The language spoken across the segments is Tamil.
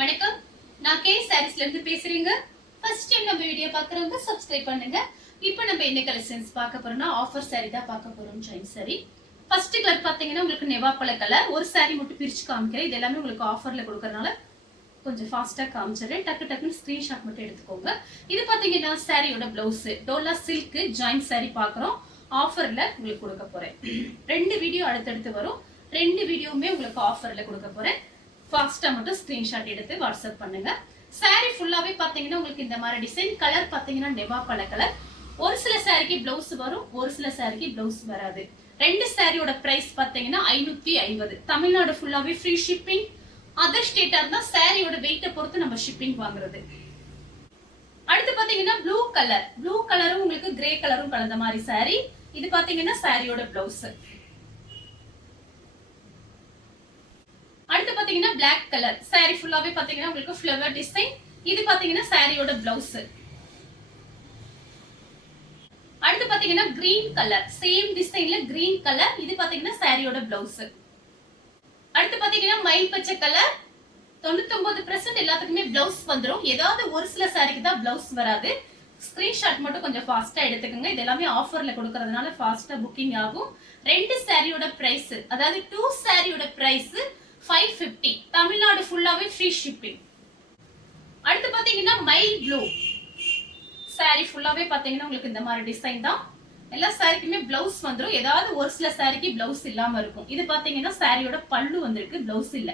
வணக்கம், நான் கே சாரீஸ்ல இருந்து பேசுறீங்க. ஃபர்ஸ்ட் டைம் நம்ம வீடியோ பார்க்குறவங்க சப்ஸ்கிரைப் பண்ணுங்க. இப்போ நம்ம என்ன கலெக்ஷன்ஸ் பார்க்க போறோம்னா ஆஃபர் சாரி தான் பார்க்க போறோம். ஜாயின் சாரி ஃபர்ஸ்ட் கலர் பார்த்தீங்கன்னா உங்களுக்கு நெவாப்பழ கலர். ஒரு சாரி மட்டும் பிரிச்சு காமிக்கிறேன். இது எல்லாமே உங்களுக்கு ஆஃபர்ல கொடுக்கறனால கொஞ்சம் ஃபாஸ்டா காமிச்சிடுறேன். டக்கு டக்குன்னு ஸ்கிரீன்ஷாட் மட்டும் எடுத்துக்கோங்க. இது பார்த்தீங்கன்னா சாரியோட blouse Dola silk join sorry பார்க்குறோம். ஆஃபர்ல உங்களுக்கு கொடுக்க போறேன். 2 வீடியோ அடுத்தடுத்து வரும். 2 வீடியோவுமே உங்களுக்கு ஆஃபர்ல கொடுக்க போறேன். ஃபாஸ்டா மட்டும் ஸ்கிரீன்ஷாட் எடுத்து வாட்ஸ்அப் பண்ணுங்க. சாரி ஃபுல்லாவே பாத்தீங்கன்னா உங்களுக்கு இந்த மாதிரி டிசைன். கலர் பாத்தீங்கன்னா நெவாப்பழ கலர். ஒரு சில சாரிக்கு பிளவுஸ் வரும், ஒரு சில சாரிக்கு பிளவுஸ் வராது. 2 சாரியோட பிரைஸ் பாத்தீங்கன்னா 550. தமிழ்நாடு ஃபுல்லாவே ஃப்ரீ ஷிப்பிங். அதர் ஸ்டேட்டா இருந்தா சாரியோட வெயிட்டை பொறுத்து நம்ம ஷிப்பிங் வாங்குறது. அடுத்து பாத்தீங்கன்னா ப்ளூ கலர். ப்ளூ கலரும் உங்களுக்கு கிரே கலரும் கலந்த மாதிரி சாரி. இது பாத்தீங்கன்னா சாரியோட பிளவுஸ். அடுத்து பாத்தீங்கன்னா பிளாக் கலர். சாரி ஃபுல்லாவே பாத்தீங்கன்னா உங்களுக்கு ஃப்ளவர் டிசைன். இது பாத்தீங்கன்னா சாரியோட பிளவுஸ். அடுத்து பாத்தீங்கன்னா கிரீன் கலர். சேம் டிசைன்ல கிரீன் கலர். இது பாத்தீங்கன்னா சாரியோட பிளவுஸ். அடுத்து பாத்தீங்கன்னா மயில் பச்சை கலர். 99% எல்லாத்துக்குமே பிளவுஸ் வந்துரும். ஏதாவது ஒரு சில சாரிக்கு தான் பிளவுஸ் வராது. ஸ்கிரீன்ஷாட் மட்டும் கொஞ்சம் ஃபாஸ்டா எடுத்துக்கோங்க. இது எல்லாமே ஆஃபர்ல கொடுக்கறதுனால ஃபாஸ்டா புக்கிங் ஆகும். 2 சாரியோட பிரைஸ், அதாவது 2 சாரியோட பிரைஸ் 550. தமிழ்நாடு ஃபுல்லாவே ஃப்ரீ ஷிப்பிங். அடுத்து பாத்தீங்கன்னா மயில் ப்ளூ. சாரி ஃபுல்லாவே பாத்தீங்கன்னா உங்களுக்கு இந்த மாதிரி டிசைன் தான். எல்லா சாரிக்குமே பிளவுஸ் வந்துரும். ஏதாவது ஒரு சில சாரிக்கு பிளவுஸ் இல்லாம இருக்கும். இது பாத்தீங்கன்னா சாரியோட பல்லு வந்திருக்கு, பிளவுஸ் இல்ல.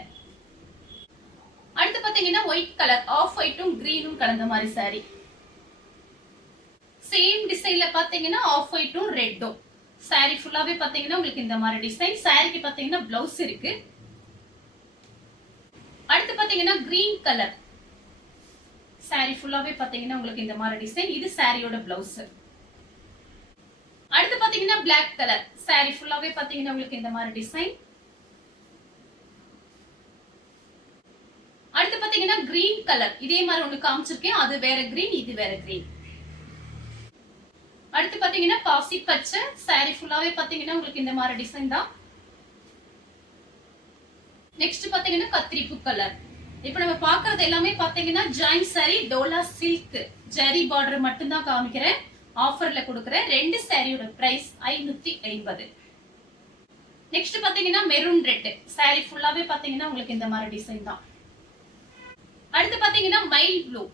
அடுத்து பாத்தீங்கன்னா ஒயிட் கலர். ஆஃப் ஒயிட்டும் கிரீனும் கலந்த மாதிரி சாரி. சேம் டிசைன்ல பாத்தீங்கன்னா ஆஃப் ஒயிட்டும் ரெட்டும். சாரி ஃபுல்லாவே பாத்தீங்கன்னா உங்களுக்கு இந்த மாதிரி டிசைன். சாரிக்கு பாத்தீங்கன்னா பிளவுஸ் இருக்கு. அடுத்து பாத்தீங்கன்னா கிரீன் கலர். சாரி ஃபுல்லாவே பாத்தீங்கன்னா உங்களுக்கு இந்த மாதிரி டிசைன். இது சாரியோட பிளவுஸ். அடுத்து பாத்தீங்கன்னா பிளாக் கலர். சாரி ஃபுல்லாவே பாத்தீங்கன்னா உங்களுக்கு இந்த மாதிரி டிசைன். அடுத்து பாத்தீங்கன்னா கிரீன் கலர். இதே மாதிரி ஒண்ணு காமிச்சிருக்கேன். அது வேற கிரீன், இது வேற கிரீன். அடுத்து பாத்தீங்கன்னா பாசி பச்சை. சாரி ஃபுல்லாவே பாத்தீங்கன்னா உங்களுக்கு இந்த மாதிரி டிசைன் தான். நெக்ஸ்ட் பாத்தீங்கன்னா கத்திரிப்பு கலர். இப்போ நம்ம பாக்குறது எல்லாமே பாத்தீங்கன்னா ஜாயின் சாரி டோலா சில்க் ஜெரி பார்டர் மட்டும் தான் காமிக்கிறேன். ஆஃபர்ல கொடுக்குறேன். 2 சாரியோட பிரைஸ் 550. நெக்ஸ்ட் பாத்தீங்கன்னா மெரூன் ரெட். சாரி ஃபுல்லாவே பாத்தீங்கன்னா உங்களுக்கு இந்த மாதிரி டிசைன் தான். அடுத்து பாத்தீங்கன்னா மயில் ப்ளூ.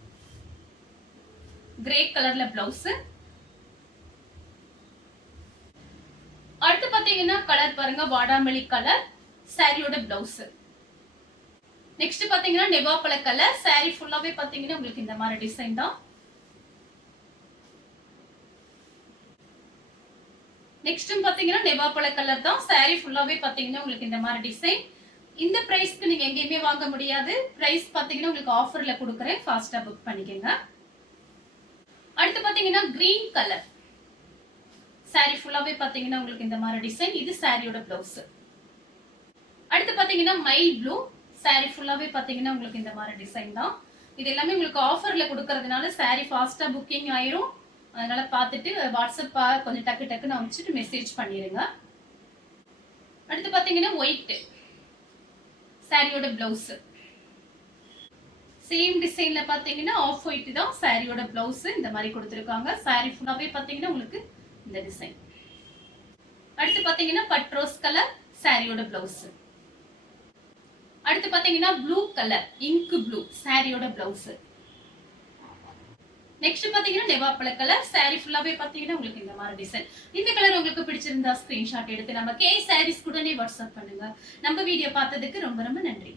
கிரே கலர்ல பிளவுஸ். அடுத்து பாத்தீங்கன்னா கலர் பாருங்க வாடாமல்லி கலர். சாரியோட பிளவுஸ். நெக்ஸ்ட் பாத்தீங்கன்னா நெவாப்பழ கலர். சாரி ஃபுல்லாவே பாத்தீங்கன்னா உங்களுக்கு இந்த மாதிரி டிசைன் தான். நெக்ஸ்ட் பாத்தீங்கன்னா நெவாப்பழ கலர் தான். சாரி ஃபுல்லாவே பாத்தீங்கன்னா உங்களுக்கு இந்த மாதிரி டிசைன். இந்த பிரைஸ்க்கு நீங்க எங்கேயுமே வாங்க முடியாது. பிரைஸ் பாத்தீங்கன்னா உங்களுக்கு ஆஃபர்ல கொடுக்குறேன். ஃபாஸ்டா புக் பண்ணிக்கோங்க. அடுத்து பாத்தீங்கன்னா கிரீன் கலர். சாரி ஃபுல்லாவே பாத்தீங்கன்னா உங்களுக்கு இந்த மாதிரி டிசைன். இது சாரியோட பிளவுஸ். அடுத்து பாத்தீங்கன்னா மயில் ப்ளூ. சாரி ஃபுல்லாவே பாத்தீங்கன்னா உங்களுக்கு இந்த மாதிரி டிசைன் தான். இது எல்லாமே உங்களுக்கு ஆஃபர்ல கொடுக்கறதுனால சாரி ஃபாஸ்டா புக்கிங் ஆயிரும். அதனால பார்த்துட்டு வாட்ஸ்அப் கொஞ்சம் டக்கு டக்குன்னு அனுப்பிச்சிட்டு மெசேஜ் பண்ணிருங்க. அடுத்து பாத்தீங்கன்னா ஒயிட். சாரியோட பிளவுஸ். சேம் டிசைன்ல பாத்தீங்கன்னா ஆஃப் ஒயிட் தான் சாரியோட பிளவுஸ். இந்த மாதிரி கொடுத்துருக்காங்க. சாரி ஃபுல்லாவே பாத்தீங்கன்னா உங்களுக்கு இந்த டிசைன். அடுத்து பாத்தீங்கன்னா பட்ரோஸ் கலர். சாரியோட பிளவுஸ். அடுத்து பாத்தீங்கன்னா ப்ளூ கலர். Ink blue. சாரியோட பிளவுஸ். நெக்ஸ்ட் பாத்தீங்கன்னா நெவாப்பழ கலர். சாரி ஃபுல்லாவே பாத்தீங்கன்னா உங்களுக்கு இந்த மாதிரி டிசைன். இந்த கலர் உங்களுக்கு பிடிச்சிருந்தா ஸ்கிரீன்ஷாட் எடுத்து நம்ம கே சாரீஸ் உடனே வாட்ஸ்அப் பண்ணுங்க. நம்ம வீடியோ பார்த்ததுக்கு ரொம்ப ரொம்ப நன்றி.